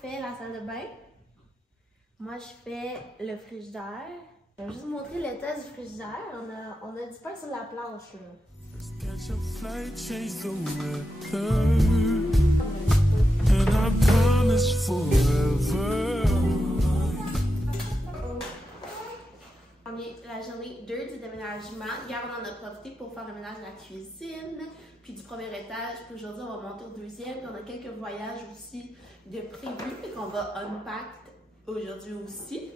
fait la salle de bain. Moi, je fais le frigidaire. Je vais juste vous montrer l'état du frigidaire. On a du pain sur la planche, là. On est la journée 2 du déménagement. Hier, on en a profité pour faire le ménage de la cuisine, puis du premier étage. Puis aujourd'hui, on va monter au deuxième. Puis on a quelques voyages aussi de prévus qu'on va unpack aujourd'hui aussi.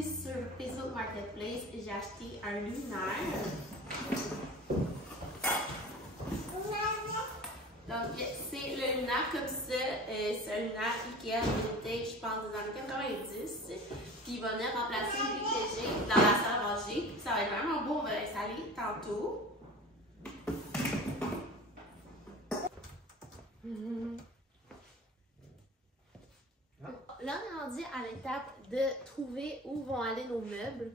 Sur Facebook Marketplace, j'ai acheté un luminaire. Donc, c'est le luminaire comme ça. C'est un luminaire Ikea vintage, je pense, des années 90. Puis il va venir remplacer le que j'ai dans la salle à manger. Puis ça va être vraiment beau, on va l'installer tantôt. Là, on est rendu à l'étape de trouver où vont aller nos meubles.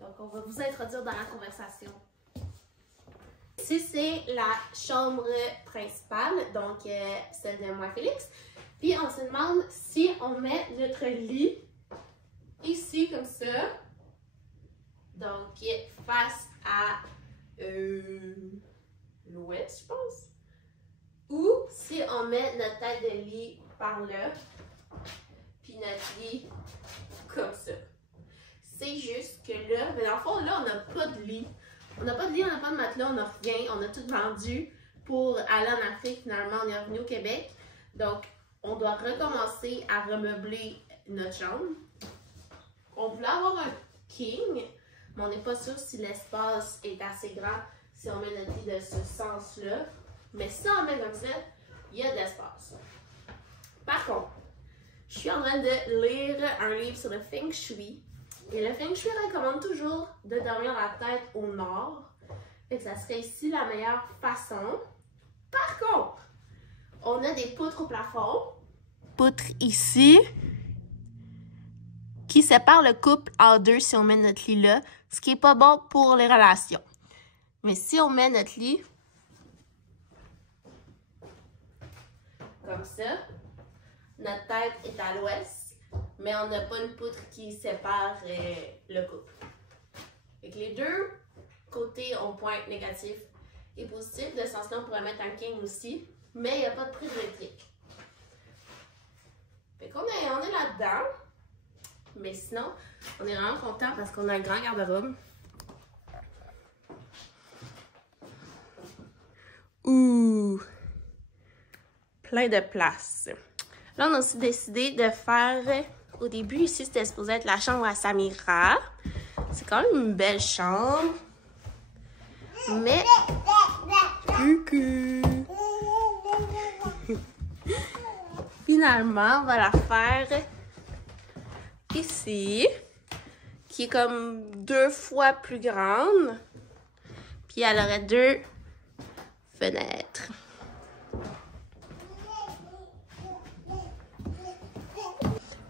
Donc, on va vous introduire dans la conversation. Ici, c'est la chambre principale, donc celle de moi, Félix. Puis, on se demande si on met notre lit ici, comme ça. Donc, face à l'ouest, je pense. Ou si on met notre tête de lit par là. Puis notre lit comme ça. C'est juste que là, mais dans le fond, là, on n'a pas de lit. On n'a pas de lit, on n'a pas de matelas, on n'a rien. On a tout vendu pour aller en Afrique. Finalement, on est revenu au Québec. Donc, on doit recommencer à remeubler notre chambre. On voulait avoir un king, mais on n'est pas sûr si l'espace est assez grand si on met notre lit de ce sens-là. Mais si on met comme ça, il y a de l'espace. Par contre, je suis en train de lire un livre sur le Feng Shui. Et le Feng Shui recommande toujours de dormir la tête au nord. Fait que ça serait ici la meilleure façon. Par contre, on a des poutres au plafond. Poutres ici. Qui séparent le couple en deux si on met notre lit là. Ce qui n'est pas bon pour les relations. Mais si on met notre lit comme ça, notre tête est à l'ouest, mais on n'a pas une poutre qui sépare le couple. Fait que les deux côtés ont point négatif et positif. De ce sens-là, on pourrait mettre un king aussi, mais il n'y a pas de prise électrique. Fait qu'on est là-dedans, mais sinon, on est vraiment content parce qu'on a un grand garde-robe. Ouh! Plein de place. Là, on a aussi décidé de faire, au début, ici, c'était supposé être la chambre à Samira. C'est quand même une belle chambre. Mais, coucou! Finalement, on va la faire ici, qui est comme 2 fois plus grande. Puis, elle aurait 2 fenêtres.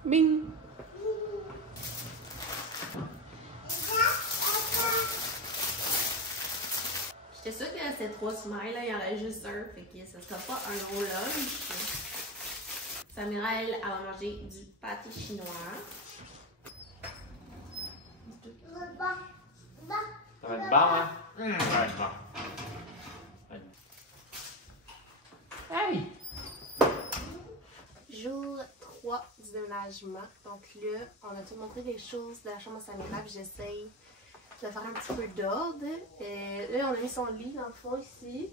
Bing! J'étais sûre que c'était 3 smiles, là, il y en a juste un, fait que ça sera pas un gros lunch. Samira, elle va manger du pâté chinois. Ça va être bon, hein? Ça va être bon. Hey! Jour 3 du déménagement. Donc là, on a tout montré les choses de la chambre à Samira, puis j'essaye de faire un petit peu d'ordre. Là, on a mis son lit dans le fond ici.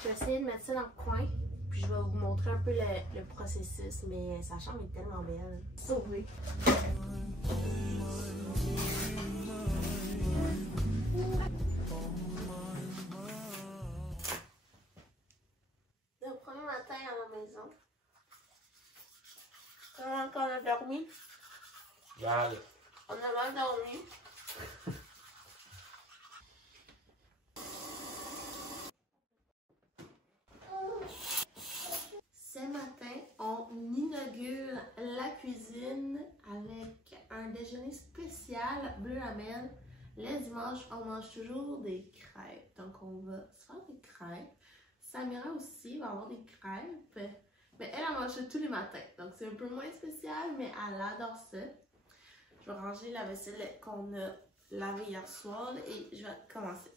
Je vais essayer de mettre ça dans le coin. Puis je vais vous montrer un peu le processus, mais sa chambre est tellement belle. Sauvée. Le premier matin à la maison. Comment on a dormi? Mal. On a mal dormi. Ce matin, on inaugure la cuisine avec un déjeuner spécial bleu lamelle. Le dimanche, on mange toujours des crêpes. Donc, on va se faire des crêpes. Samira aussi va avoir des crêpes. Mais elle en mange tous les matins. Donc, c'est un peu moins spécial, mais elle adore ça. Je vais ranger la vaisselle qu'on a lavée hier soir et je vais commencer.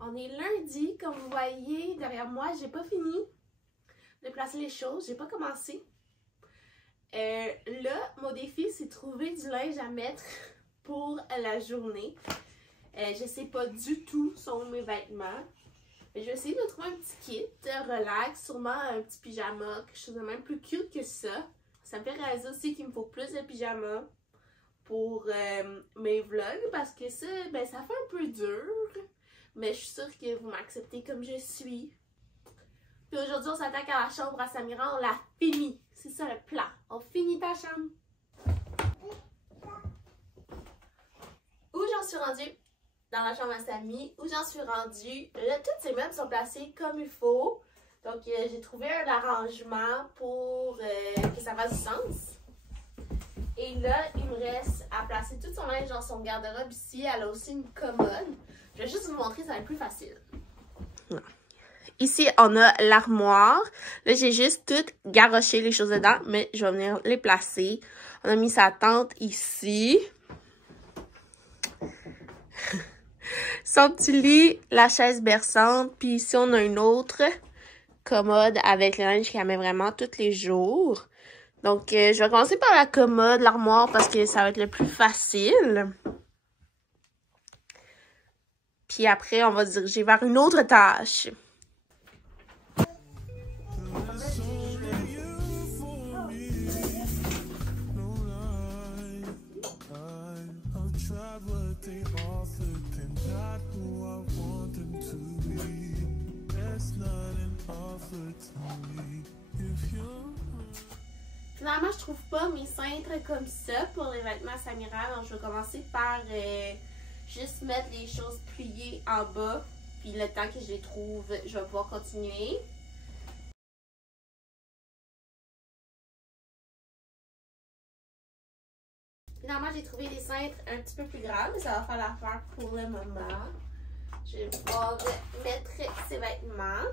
On est lundi, comme vous voyez derrière moi, j'ai pas fini de placer les choses, j'ai pas commencé. Là, mon défi, c'est trouver du linge à mettre pour la journée. Je sais pas du tout sont mes vêtements. Mais je vais essayer de trouver un petit kit relax, sûrement un petit pyjama, quelque chose de même plus cute que ça. Ça me fait réaliser aussi qu'il me faut plus de pyjamas pour mes vlogs parce que ça, ben, ça fait un peu dur. Mais je suis sûre que vous m'acceptez comme je suis. Puis aujourd'hui, on s'attaque à la chambre à Samira, on la finit. C'est ça le plan. On finit ta chambre. Où j'en suis rendue? Dans la chambre à Samy. Où j'en suis rendue? Là, toutes ces meubles sont placés comme il faut. Donc, j'ai trouvé un arrangement pour que ça fasse du sens. Et là, il me reste à placer tout son linge dans son garde-robe ici. Elle a aussi une commode. Je vais juste vous montrer, ça va être plus facile. Ici, on a l'armoire. Là, j'ai juste tout garoché les choses dedans, mais je vais venir les placer. On a mis sa tente ici. Son petit lit, la chaise berçante. Puis ici, on a une autre commode avec le linge qu'elle met vraiment tous les jours. Donc, je vais commencer par la commode, l'armoire, parce que ça va être le plus facile. Puis après, on va se diriger vers une autre tâche. Finalement, je trouve pas mes cintres comme ça pour les vêtements Samira. Donc, je vais commencer par juste mettre les choses pliées en bas. Puis le temps que je les trouve, je vais pouvoir continuer. Finalement, j'ai trouvé des cintres un petit peu plus grands, mais ça va faire l'affaire pour le moment. Je vais pouvoir mettre ces vêtements.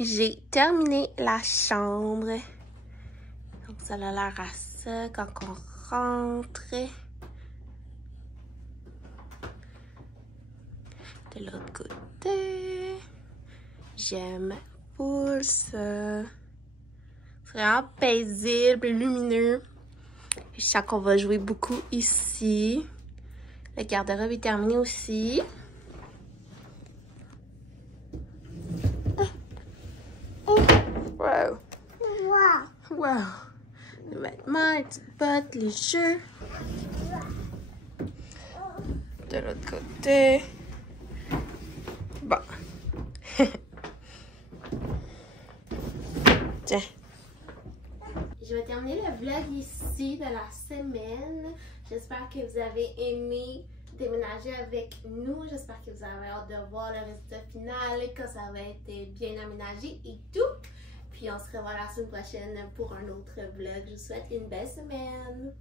J'ai terminé la chambre. Donc, ça a l'air à ça quand on rentre. De l'autre côté. J'aime pour ça. C'est vraiment paisible, lumineux. Je sens qu'on va jouer beaucoup ici. Le garde-robe est terminé aussi. Wow. Wow. Les vêtements, les petites bottes, les jeux. De l'autre côté. Bon. Tiens. Je vais terminer le vlog ici de la semaine. J'espère que vous avez aimé déménager avec nous. J'espère que vous avez hâte de voir le résultat final, que ça va être bien aménagé et tout. Puis on se revoit la semaine prochaine pour un autre vlog. Je vous souhaite une belle semaine.